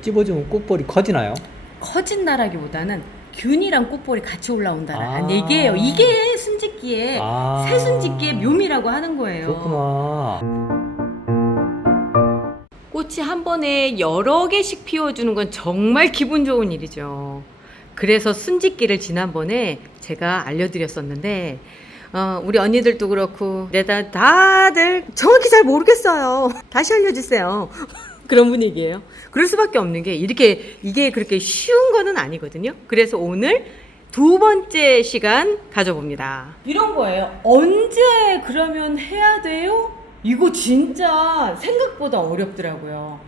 찝어주면 꽃볼이 커지나요? 커진다라기보다는 균이랑 꽃볼이 같이 올라온다라는 아. 얘기예요. 이게 순짓기의 새순짓기의 묘미라고 하는 거예요. 그렇구나. 꽃이 한 번에 여러 개씩 피워주는 건 정말 기분 좋은 일이죠. 그래서 순짓기를 지난번에 제가 알려드렸었는데 우리 언니들도 그렇고 다들 정확히 잘 모르겠어요. 다시 알려주세요. 그런 분위기예요. 그럴 수밖에 없는 게 이게 그렇게 쉬운 거는 아니거든요. 그래서 오늘 두 번째 시간 가져봅니다. 이런 거예요. 언제 그러면 해야 돼요? 이거 진짜 생각보다 어렵더라고요.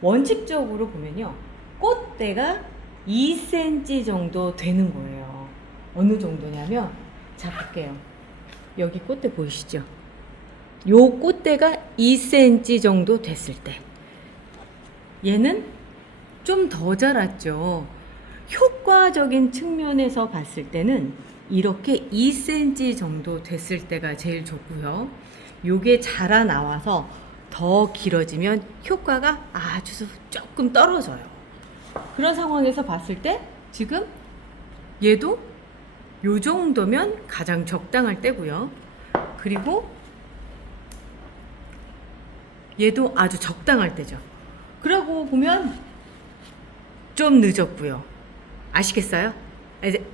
원칙적으로 보면요. 꽃대가 2cm 정도 되는 거예요. 어느 정도냐면 자 볼게요. 여기 꽃대 보이시죠? 요 꽃대가 2cm 정도 됐을 때 얘는 좀 더 자랐죠. 효과적인 측면에서 봤을 때는 이렇게 2cm 정도 됐을 때가 제일 좋고요. 요게 자라 나와서 더 길어지면 효과가 아주 조금 떨어져요. 그런 상황에서 봤을 때 지금 얘도 요 정도면 가장 적당할 때고요. 그리고 얘도 아주 적당할 때죠. 그러고 보면 좀 늦었고요. 아시겠어요? 이제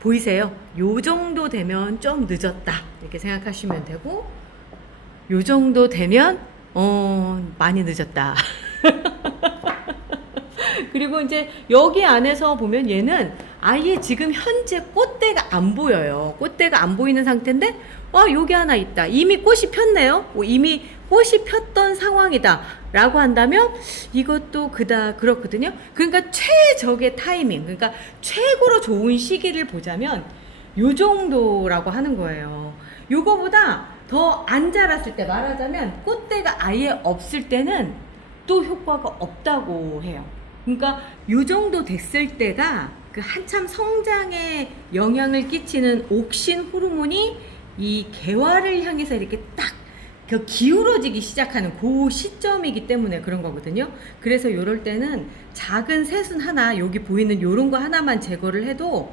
보이세요? 요 정도 되면 좀 늦었다 이렇게 생각하시면 되고, 요 정도 되면 많이 늦었다. 그리고 이제 여기 안에서 보면 얘는 아예 지금 현재 꽃대가 안 보여요. 꽃대가 안 보이는 상태인데 여기 하나 있다. 이미 꽃이 폈네요. 이미 꽃이 폈던 상황이다 라고 한다면 이것도 그렇거든요. 그러니까 최적의 타이밍, 그러니까 최고로 좋은 시기를 보자면 요 정도라고 하는 거예요. 요거보다 더 안 자랐을 때, 말하자면 꽃대가 아예 없을 때는 또 효과가 없다고 해요. 그러니까 요 정도 됐을 때가 그 한참 성장에 영향을 끼치는 옥신 호르몬이 이 개화를 향해서 이렇게 딱 그 기울어지기 시작하는 그 시점이기 때문에 그런 거거든요. 그래서 요럴 때는 작은 새순 하나, 여기 보이는 요런 거 하나만 제거를 해도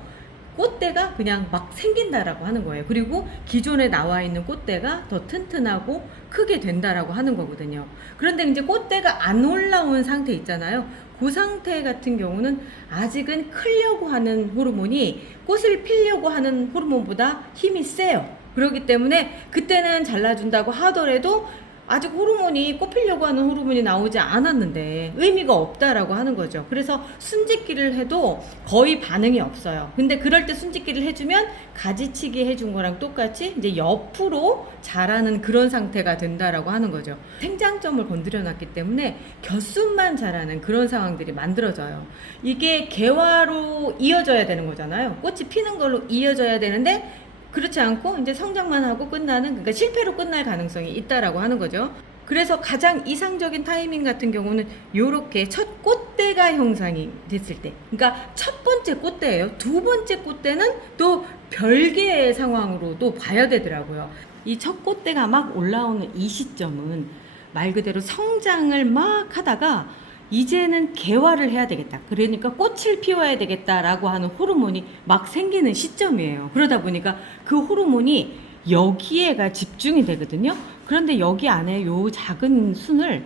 꽃대가 그냥 막 생긴다라고 하는 거예요. 그리고 기존에 나와 있는 꽃대가 더 튼튼하고 크게 된다라고 하는 거거든요. 그런데 이제 꽃대가 안 올라온 상태 있잖아요. 그 상태 같은 경우는 아직은 크려고 하는 호르몬이 꽃을 피려고 하는 호르몬보다 힘이 세요. 그렇기 때문에 그때는 잘라준다고 하더라도 아직 호르몬이, 꽃 피려고 하는 호르몬이 나오지 않았는데 의미가 없다라고 하는 거죠. 그래서 순짓기를 해도 거의 반응이 없어요. 근데 그럴 때 순짓기를 해주면 가지치기 해준 거랑 똑같이 이제 옆으로 자라는 그런 상태가 된다라고 하는 거죠. 생장점을 건드려 놨기 때문에 겹순만 자라는 그런 상황들이 만들어져요. 이게 개화로 이어져야 되는 거잖아요. 꽃이 피는 걸로 이어져야 되는데 그렇지 않고 이제 성장만 하고 끝나는, 그러니까 실패로 끝날 가능성이 있다라고 하는 거죠. 그래서 가장 이상적인 타이밍 같은 경우는 요렇게 첫 꽃대가 형성이 됐을 때, 그러니까 첫 번째 꽃대예요. 두 번째 꽃대는 또 별개의 상황으로 또 봐야 되더라고요. 이 첫 꽃대가 막 올라오는 이 시점은 말 그대로 성장을 막 하다가 이제는 개화를 해야 되겠다. 그러니까 꽃을 피워야 되겠다라고 하는 호르몬이 막 생기는 시점이에요. 그러다 보니까 그 호르몬이 여기에가 집중이 되거든요. 그런데 여기 안에 요 작은 순을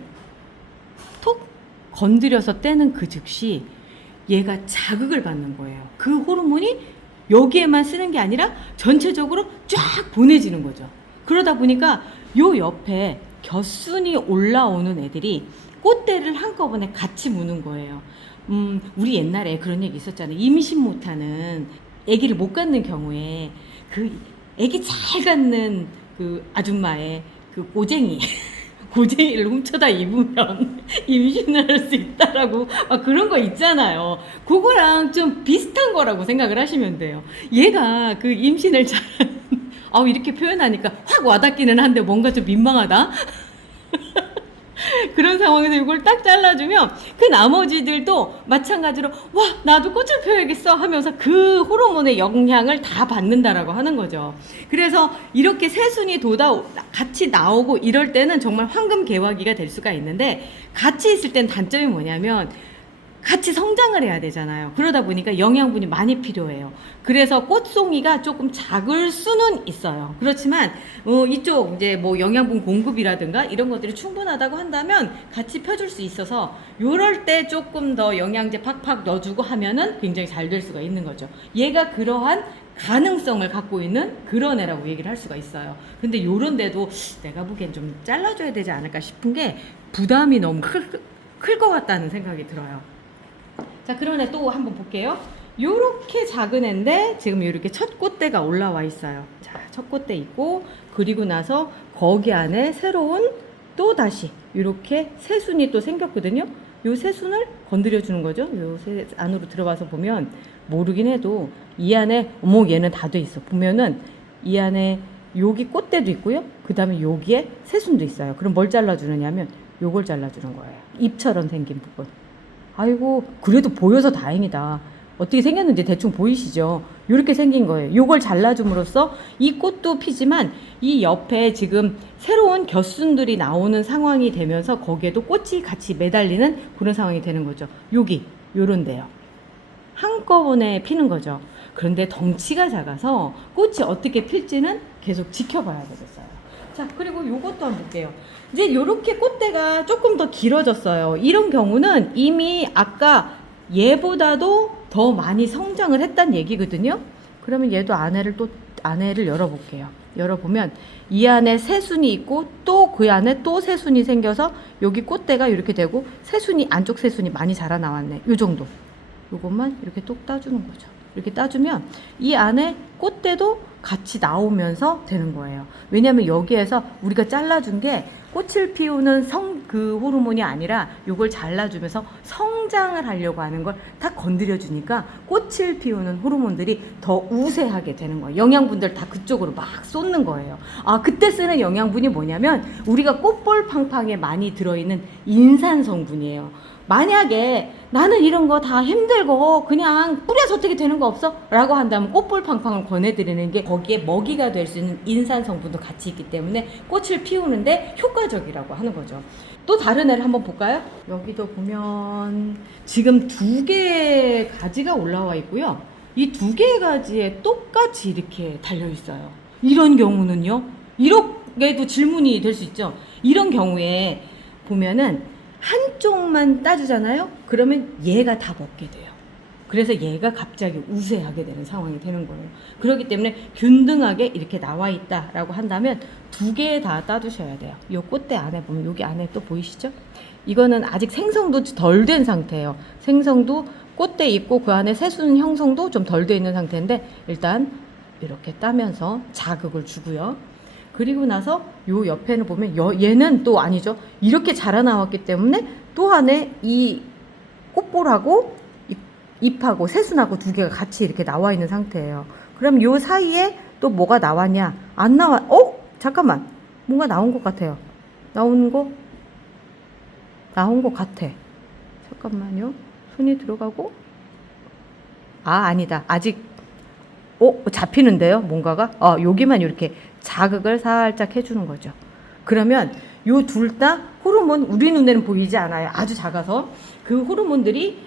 톡 건드려서 떼는 그 즉시 얘가 자극을 받는 거예요. 그 호르몬이 여기에만 쓰는 게 아니라 전체적으로 쫙 보내지는 거죠. 그러다 보니까 요 옆에 겹순이 올라오는 애들이 꽃대를 한꺼번에 같이 무는 거예요. 우리 옛날에 그런 얘기 있었잖아요. 임신 못하는, 아기를 못 갖는 경우에 그 아기 잘 갖는 그 아줌마의 그 고쟁이를 훔쳐다 입으면 임신을 할 수 있다라고 막 그런 거 있잖아요. 그거랑 좀 비슷한 거라고 생각을 하시면 돼요. 얘가 그 임신을 이렇게 표현하니까 확 와닿기는 한데 뭔가 좀 민망하다. 그런 상황에서 이걸 딱 잘라주면 그 나머지들도 마찬가지로 와 나도 꽃을 피워야겠어 하면서 그 호르몬의 영향을 다 받는다라고 하는 거죠. 그래서 이렇게 새순이 같이 나오고 이럴 때는 정말 황금 개화기가 될 수가 있는데 같이 있을 땐 단점이 뭐냐면 같이 성장을 해야 되잖아요. 그러다 보니까 영양분이 많이 필요해요. 그래서 꽃송이가 조금 작을 수는 있어요. 그렇지만 이쪽 이제 뭐 영양분 공급이라든가 이런 것들이 충분하다고 한다면 같이 펴줄 수 있어서 요럴 때 조금 더 영양제 팍팍 넣어주고 하면은 굉장히 잘 될 수가 있는 거죠. 얘가 그러한 가능성을 갖고 있는 그런 애라고 얘기를 할 수가 있어요. 근데 요런 데도 내가 보기엔 좀 잘라줘야 되지 않을까 싶은 게 부담이 너무 클 것 같다는 생각이 들어요. 자, 그러면 또 한번 볼게요. 요렇게 작은 애인데 지금 이렇게 첫 꽃대가 올라와 있어요. 자, 첫 꽃대 있고 그리고 나서 거기 안에 새로운 또 다시 이렇게 새순이 또 생겼거든요. 요 새순을 건드려 주는 거죠. 요 새 안으로 들어가서 보면 모르긴 해도 이 안에 어머 얘는 다 돼 있어. 보면은 이 안에 여기 꽃대도 있고요. 그 다음에 여기에 새순도 있어요. 그럼 뭘 잘라주느냐면 요걸 잘라주는 거예요. 잎처럼 생긴 부분. 아이고 그래도 보여서 다행이다. 어떻게 생겼는지 대충 보이시죠? 이렇게 생긴 거예요. 요걸 잘라줌으로써 이 꽃도 피지만 이 옆에 지금 새로운 겹순들이 나오는 상황이 되면서 거기에도 꽃이 같이 매달리는 그런 상황이 되는 거죠. 여기 요런데요. 한꺼번에 피는 거죠. 그런데 덩치가 작아서 꽃이 어떻게 필지는 계속 지켜봐야 되겠어요. 자, 그리고 요것도 한번 볼게요. 이제 요렇게 꽃대가 조금 더 길어졌어요. 이런 경우는 이미 아까 얘보다도 더 많이 성장을 했다는 얘기거든요. 그러면 얘도 안에를 열어볼게요. 열어보면 이 안에 새순이 있고 또 그 안에 또 새순이 생겨서 여기 꽃대가 이렇게 되고 새순이 안쪽 새순이 많이 자라 나왔네. 요 정도. 요것만 이렇게 똑 따주는 거죠. 이렇게 따주면 이 안에 꽃대도 같이 나오면서 되는 거예요. 왜냐하면 여기에서 우리가 잘라준 게 꽃을 피우는 그 호르몬이 아니라 요걸 잘라주면서 성장을 하려고 하는 걸 다 건드려 주니까 꽃을 피우는 호르몬들이 더 우세하게 되는 거예요. 영양분들 다 그쪽으로 막 쏟는 거예요. 아, 그때 쓰는 영양분이 뭐냐면 우리가 꽃볼 팡팡에 많이 들어있는 인산 성분이에요. 만약에 나는 이런 거 다 힘들고 그냥 뿌려서 어떻게 되는 거 없어? 라고 한다면 꽃볼 팡팡을 권해드리는 게 거기에 먹이가 될 수 있는 인산 성분도 같이 있기 때문에 꽃을 피우는데 효과적이라고 하는 거죠. 또 다른 애를 한번 볼까요? 여기도 보면 지금 2개의 가지가 올라와 있고요. 이 2개의 가지에 똑같이 이렇게 달려 있어요. 이런 경우는요. 이렇게도 질문이 될 수 있죠. 이런 경우에 보면은 한쪽만 따주잖아요. 그러면 얘가 다 먹게 돼요. 그래서 얘가 갑자기 우세하게 되는 상황이 되는 거예요. 그렇기 때문에 균등하게 이렇게 나와 있다라고 한다면 2개 다 따두셔야 돼요. 이 꽃대 안에 보면 여기 안에 또 보이시죠? 이거는 아직 생성도 덜 된 상태예요. 생성도 꽃대 있고 그 안에 새순 형성도 좀 덜 돼 있는 상태인데 일단 이렇게 따면서 자극을 주고요. 그리고 나서 요 옆에는 보면 얘는 또 아니죠. 이렇게 자라나왔기 때문에 또 안에 이 꽃볼하고 잎하고 새순하고 2개가 같이 이렇게 나와 있는 상태예요. 그럼 요 사이에 또 뭐가 나왔냐? 안 나와. 잠깐만. 뭔가 나온 것 같아요. 나온 것 같아. 잠깐만요. 손이 들어가고. 아니다. 아직 잡히는데요. 뭔가가. 여기만 이렇게 자극을 살짝 해주는 거죠. 그러면 요 둘 다 호르몬 우리 눈에는 보이지 않아요. 아주 작아서 그 호르몬들이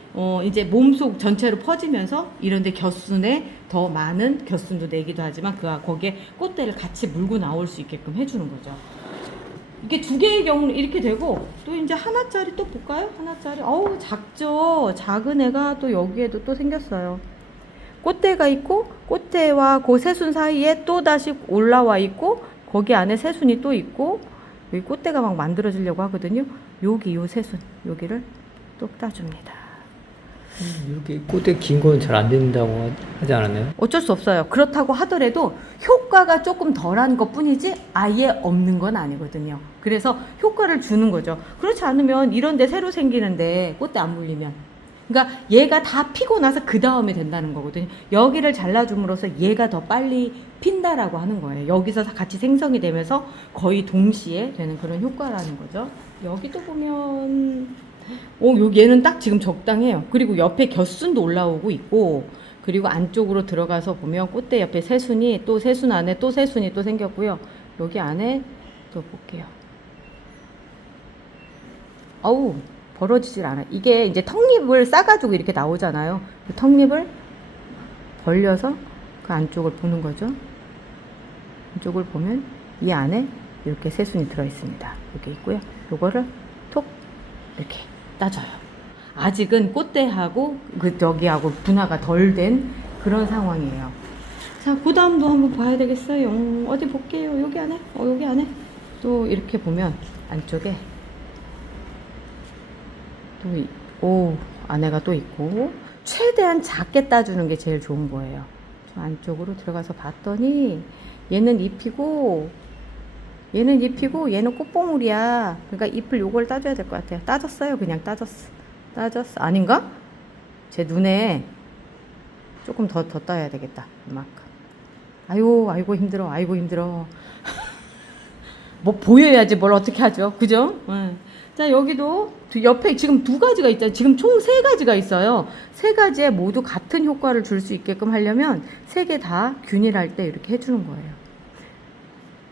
이제 몸속 전체로 퍼지면서 이런데 겹순에 더 많은 겹순도 내기도 하지만 거기에 꽃대를 같이 물고 나올 수 있게끔 해주는 거죠. 이게 2개의 경우는 이렇게 되고 또 이제 하나짜리 또 볼까요? 하나짜리. 작죠. 작은 애가 또 여기에도 또 생겼어요. 꽃대가 있고 꽃대와 그 새순 사이에 또 다시 올라와 있고 거기 안에 새순이 또 있고 여기 꽃대가 막 만들어지려고 하거든요. 여기 요 새순 여기를 똑 따줍니다. 이렇게 꽃대 긴 거는 잘 안 된다고 하지 않았나요? 어쩔 수 없어요. 그렇다고 하더라도 효과가 조금 덜한 것 뿐이지 아예 없는 건 아니거든요. 그래서 효과를 주는 거죠. 그렇지 않으면 이런 데 새로 생기는데 꽃대 안 물리면 그러니까 얘가 다 피고 나서 그 다음에 된다는 거거든요. 여기를 잘라줌으로써 얘가 더 빨리 핀다라고 하는 거예요. 여기서 같이 생성이 되면서 거의 동시에 되는 그런 효과라는 거죠. 여기도 보면 얘는 딱 지금 적당해요. 그리고 옆에 곁순도 올라오고 있고, 그리고 안쪽으로 들어가서 보면 꽃대 옆에 새순이, 또 새순 안에 또 새순이 또 생겼고요. 여기 안에 또 볼게요. 어우, 벌어지질 않아. 이게 이제 턱잎을 싸가지고 이렇게 나오잖아요. 그 턱잎을 벌려서 그 안쪽을 보는 거죠. 안쪽을 보면 이 안에 이렇게 새순이 들어 있습니다. 여기 있고요. 요거를 톡 이렇게 따줘요. 아직은 꽃대하고 여기하고 분화가 덜 된 그런 상황이에요. 자, 그 다음도 한번 봐야 되겠어요. 어디 볼게요. 여기 안에, 여기 안에 또 이렇게 보면 안쪽에 또 안에가 또 있고, 최대한 작게 따주는 게 제일 좋은 거예요. 저 안쪽으로 들어가서 봤더니 얘는 잎이고 얘는 꽃봉울이야. 그러니까 잎을 요걸 따줘야 될 것 같아요. 따졌어요. 그냥 따졌어. 아닌가? 제 눈에 조금 더 따야 되겠다. 이만큼. 아이고 힘들어. 뭐 보여야지 뭘 어떻게 하죠. 그죠? 네. 자, 여기도 옆에 지금 두 가지가 있잖아요. 지금 총 세 가지가 있어요. 세 가지에 모두 같은 효과를 줄 수 있게끔 하려면 세 개 다 균일할 때 이렇게 해주는 거예요.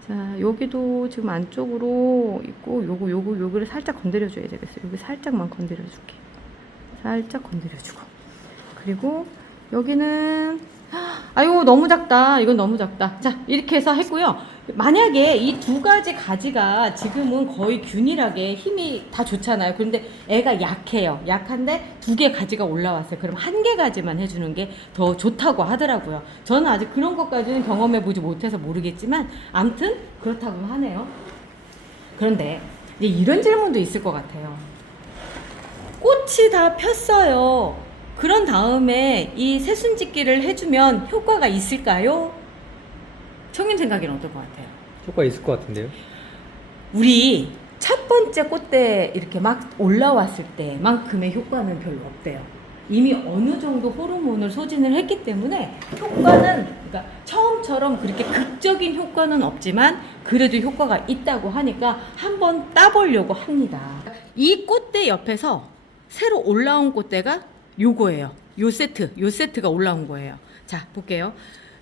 자, 여기도 지금 안쪽으로 있고, 요거를 살짝 건드려줘야 되겠어요. 여기 살짝만 건드려줄게. 살짝 건드려주고. 그리고 여기는, 아유, 너무 작다. 이건 너무 작다. 자, 이렇게 해서 했고요. 만약에 이 두 가지 가지가 지금은 거의 균일하게 힘이 다 좋잖아요. 그런데 애가 약해요. 약한데 두 개 가지가 올라왔어요. 그럼 한 개 가지만 해주는 게 더 좋다고 하더라고요. 저는 아직 그런 것까지는 경험해보지 못해서 모르겠지만, 암튼 그렇다고 하네요. 그런데 이제 이런 질문도 있을 것 같아요. 꽃이 다 폈어요. 그런 다음에 이 새순짓기를 해주면 효과가 있을까요? 청님 생각에는 어떨 것 같아요? 효과 있을 것 같은데요? 우리 첫 번째 꽃대 이렇게 막 올라왔을 때만큼의 효과는 별로 없대요. 이미 어느 정도 호르몬을 소진을 했기 때문에 효과는, 그러니까 처음처럼 그렇게 극적인 효과는 없지만 그래도 효과가 있다고 하니까 한번 따보려고 합니다. 이 꽃대 옆에서 새로 올라온 꽃대가 요거예요. 요 세트가 올라온 거예요. 자, 볼게요.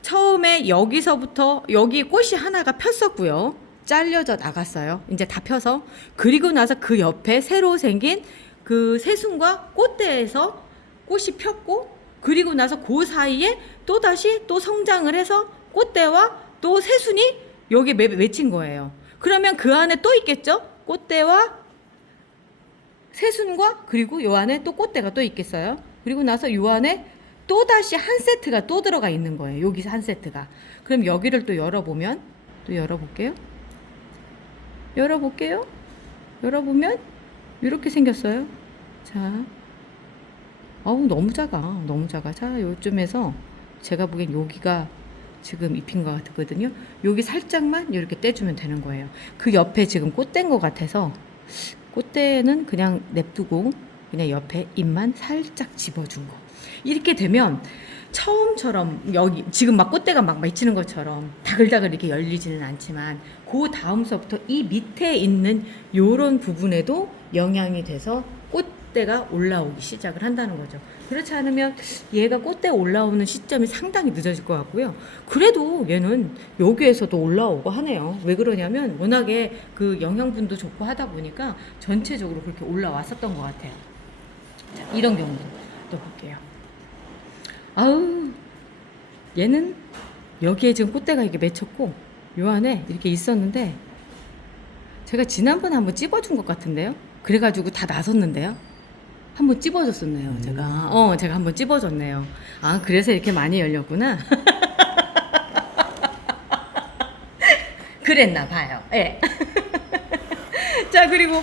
처음에 여기서부터 여기 꽃이 하나가 폈었고요. 잘려져 나갔어요. 이제 다 펴서. 그리고 나서 그 옆에 새로 생긴 그 새순과 꽃대에서 꽃이 폈고, 그리고 나서 그 사이에 또 다시 또 성장을 해서 꽃대와 또 새순이 여기 맺힌 거예요. 그러면 그 안에 또 있겠죠? 꽃대와 새순과, 그리고 요 안에 또 꽃대가 또 있겠어요. 그리고 나서 요 안에 또 다시 한 세트가 또 들어가 있는 거예요. 여기 한 세트가. 그럼 여기를 또 열어보면, 또 열어볼게요. 열어보면 이렇게 생겼어요. 자, 너무 작아. 자, 요쯤에서 제가 보기엔 여기가 지금 잎인 것 같거든요. 여기 살짝만 이렇게 떼주면 되는 거예요. 그 옆에 지금 꽃대인 것 같아서 꽃대는 그냥 냅두고 그냥 옆에 잎만 살짝 집어준 거. 이렇게 되면 처음처럼 여기 지금 막 꽃대가 막 맺히는 것처럼 다글다글 이렇게 열리지는 않지만, 그 다음서부터 이 밑에 있는 요런 부분에도 영향이 돼서 꽃대가 올라오기 시작을 한다는 거죠. 그렇지 않으면 얘가 꽃대 올라오는 시점이 상당히 늦어질 것 같고요. 그래도 얘는 여기에서도 올라오고 하네요. 왜 그러냐면 워낙에 그 영양분도 좋고 하다 보니까 전체적으로 그렇게 올라왔었던 것 같아요. 자, 이런 경우도 또 볼게요. 얘는 여기에 지금 꽃대가 이렇게 맺혔고 요 안에 이렇게 있었는데, 제가 지난번에 한번 찝어준 것 같은데요. 그래가지고 다 나섰는데요. 한번 찝어줬었네요. 제가 한번 찝어줬네요. 그래서 이렇게 많이 열렸구나. 그랬나 봐요. 예. 자, 그리고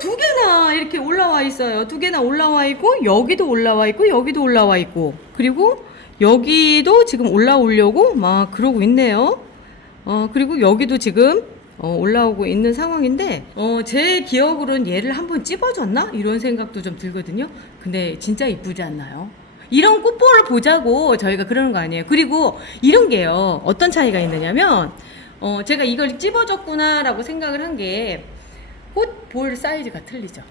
두 개나 이렇게 올라와 있어요. 두 개나 올라와 있고, 여기도 올라와 있고, 여기도 올라와 있고, 그리고 여기도 지금 올라오려고 막 그러고 있네요. 그리고 여기도 지금 올라오고 있는 상황인데, 제 기억으로는 얘를 한번 찝어줬나? 이런 생각도 좀 들거든요. 근데 진짜 이쁘지 않나요? 이런 꽃보를 보자고 저희가 그러는 거 아니에요. 그리고 이런 게요, 어떤 차이가 있느냐면, 제가 이걸 찝어줬구나라고 생각을 한 게, 꽃볼 사이즈가 틀리죠.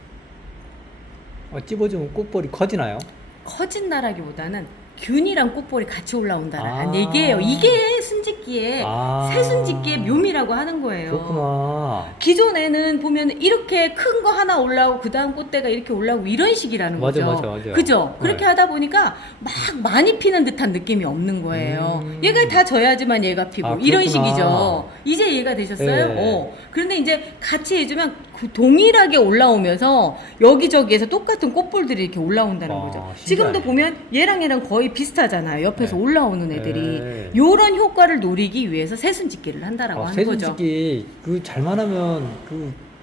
찝어주면 꽃볼이 커지나요? 커진다라기보다는 균이랑 꽃볼이 같이 올라온다는 아. 얘기예요. 이게 순짓기의 새순짓기의 묘미라고 하는 거예요. 그렇구나. 기존에는 보면 이렇게 큰 거 하나 올라오고 그 다음 꽃대가 이렇게 올라오고 이런 식이라는 맞아, 거죠. 맞아. 그죠? 그렇게 네. 하다 보니까 막 많이 피는 듯한 느낌이 없는 거예요. 얘가 다 져야지만 얘가 피고 아, 이런 그렇구나. 식이죠. 이제 이해가 되셨어요? 네. 그런데 이제 같이 해주면 그 동일하게 올라오면서 여기저기에서 똑같은 꽃볼들이 이렇게 올라온다는 거죠. 신기하네. 지금도 보면 얘랑 거의 비슷하잖아요. 옆에서 네. 올라오는 애들이. 네. 요런 효과를 노리기 위해서 새순짓기를 한다라고 하는 거죠. 새순짓기 잘만 하면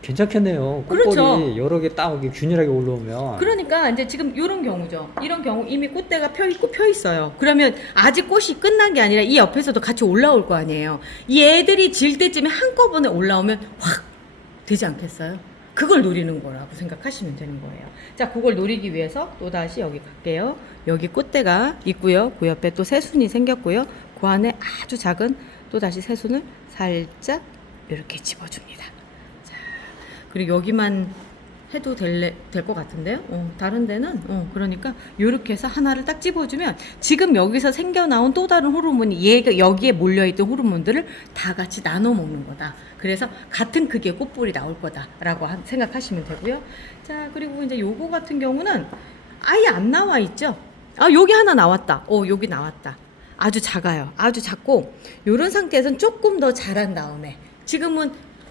괜찮겠네요. 꽃볼이 그렇죠. 여러 개 딱 이렇게 균일하게 올라오면. 그러니까 이제 지금 이런 경우죠. 이런 경우 이미 꽃대가 펴 있고 펴 있어요. 그러면 아직 꽃이 끝난 게 아니라 이 옆에서도 같이 올라올 거 아니에요. 이 애들이 질 때쯤에 한꺼번에 올라오면 확 되지 않겠어요? 그걸 노리는 거라고 생각하시면 되는 거예요. 자, 그걸 노리기 위해서 또 다시 여기 갈게요. 여기 꽃대가 있고요. 그 옆에 또 새순이 생겼고요. 그 안에 아주 작은 또 다시 새순을 살짝 이렇게 집어줍니다. 자, 그리고 여기만 해도 될 것 같은데요. 다른 데는 그러니까 이렇게 해서 하나를 딱 집어주면 지금 여기서 생겨나온 또 다른 호르몬이 얘가 여기에 몰려있던 호르몬들을 다 같이 나눠 먹는 거다. 그래서 같은 크기의 꽃볼이 나올 거다라고 생각하시면 되고요. 자, 그리고 이제 요거 같은 경우는 아예 안 나와 있죠. 아, 여기 하나 나왔다. 여기 나왔다. 아주 작아요. 아주 작고 요런 상태에서는 조금 더 자란 다음에 지금은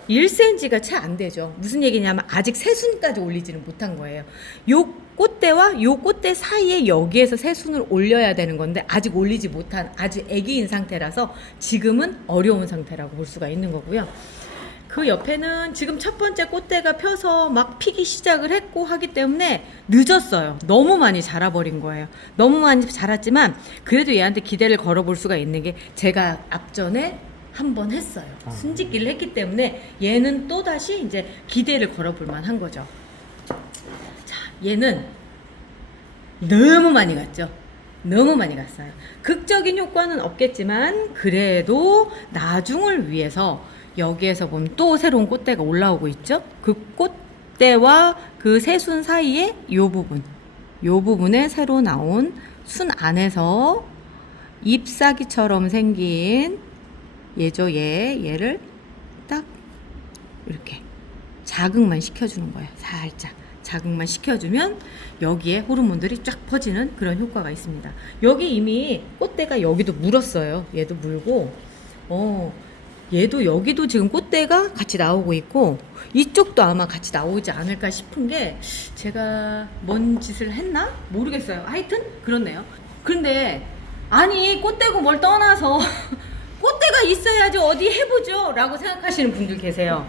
1cm가 채 안 되죠. 무슨 얘기냐면 아직 새순까지 올리지는 못한 거예요. 요 꽃대와 요 꽃대 사이에 여기에서 새순을 올려야 되는 건데 아직 올리지 못한 아주 애기인 상태라서 지금은 어려운 상태라고 볼 수가 있는 거고요. 그 옆에는 지금 첫 번째 꽃대가 펴서 막 피기 시작을 했고 하기 때문에 늦었어요. 너무 많이 자라버린 거예요. 너무 많이 자랐지만 그래도 얘한테 기대를 걸어볼 수가 있는 게 제가 앞전에 한번 했어요. 순짓기를 했기 때문에 얘는 또다시 이제 기대를 걸어볼 만한 거죠. 자, 얘는 너무 많이 갔죠. 너무 많이 갔어요. 극적인 효과는 없겠지만 그래도 나중을 위해서 여기에서 보면 또 새로운 꽃대가 올라오고 있죠. 그 꽃대와 그 새순 사이에 요 부분에 새로 나온 순 안에서 잎사귀처럼 생긴 얘죠. 얘를 딱 이렇게 자극만 시켜주는 거예요. 살짝 자극만 시켜주면 여기에 호르몬들이 쫙 퍼지는 그런 효과가 있습니다. 여기 이미 꽃대가 여기도 물었어요. 얘도 물고 얘도 여기도 지금 꽃대가 같이 나오고 있고 이쪽도 아마 같이 나오지 않을까 싶은 게 제가 뭔 짓을 했나? 모르겠어요. 하여튼 그렇네요. 그런데 아니 꽃대고 뭘 떠나서 꽃대가 있어야지 어디 해보죠 라고 생각하시는 분들 계세요.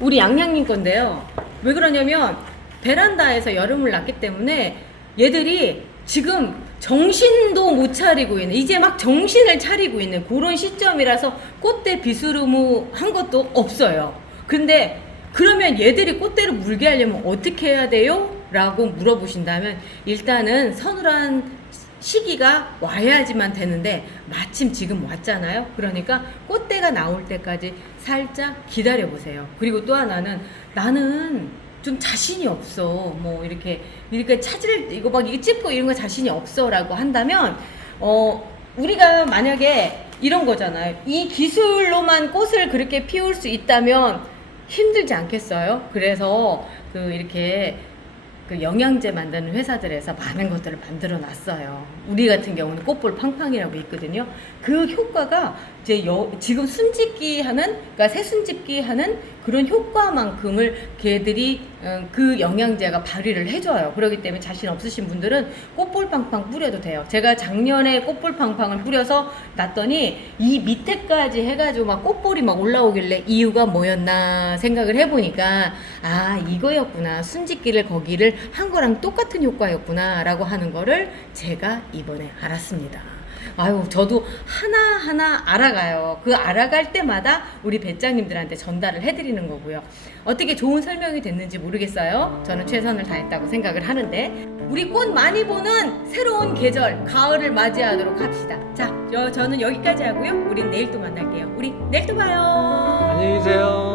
우리 양양님 건데요. 왜 그러냐면 베란다에서 여름을 났기 때문에 얘들이 지금 정신도 못 차리고 있는 이제 막 정신을 차리고 있는 그런 시점이라서 꽃대 비스무리한 것도 없어요. 근데 그러면 얘들이 꽃대를 물게 하려면 어떻게 해야 돼요? 라고 물어보신다면 일단은 서늘한 시기가 와야지만 되는데 마침 지금 왔잖아요. 그러니까 꽃대가 나올 때까지 살짝 기다려 보세요. 그리고 또 하나는 나는 좀 자신이 없어. 뭐 이렇게 찾을 이거 막 이거 찝고 이런 거 자신이 없어라고 한다면 우리가 만약에 이런 거잖아요. 이 기술로만 꽃을 그렇게 피울 수 있다면 힘들지 않겠어요? 그래서 이렇게 영양제 만드는 회사들에서 많은 것들을 만들어 놨어요. 우리 같은 경우는 꽃볼 팡팡이라고 있거든요. 그 효과가 이제 지금 그러니까 새순짓기 하는 그런 효과만큼을 걔들이 그 영양제가 발휘를 해줘요. 그렇기 때문에 자신 없으신 분들은 꽃볼 팡팡 뿌려도 돼요. 제가 작년에 꽃볼 팡팡을 뿌려서 놨더니 이 밑에까지 해가지고 막 꽃볼이 막 올라오길래 이유가 뭐였나 생각을 해보니까 이거였구나. 순짓기를 거기를 한 거랑 똑같은 효과였구나 라고 하는 거를 제가 이번에 알았습니다. 저도 하나하나 알아가요. 그 알아갈 때마다 우리 배짱님들한테 전달을 해드리는 거고요. 어떻게 좋은 설명이 됐는지 모르겠어요. 저는 최선을 다했다고 생각을 하는데 우리 꽃 많이 보는 새로운 계절 가을을 맞이하도록 합시다. 자, 저는 여기까지 하고요. 우린 내일 또 만날게요. 우리 내일 또 봐요. 안녕히 계세요.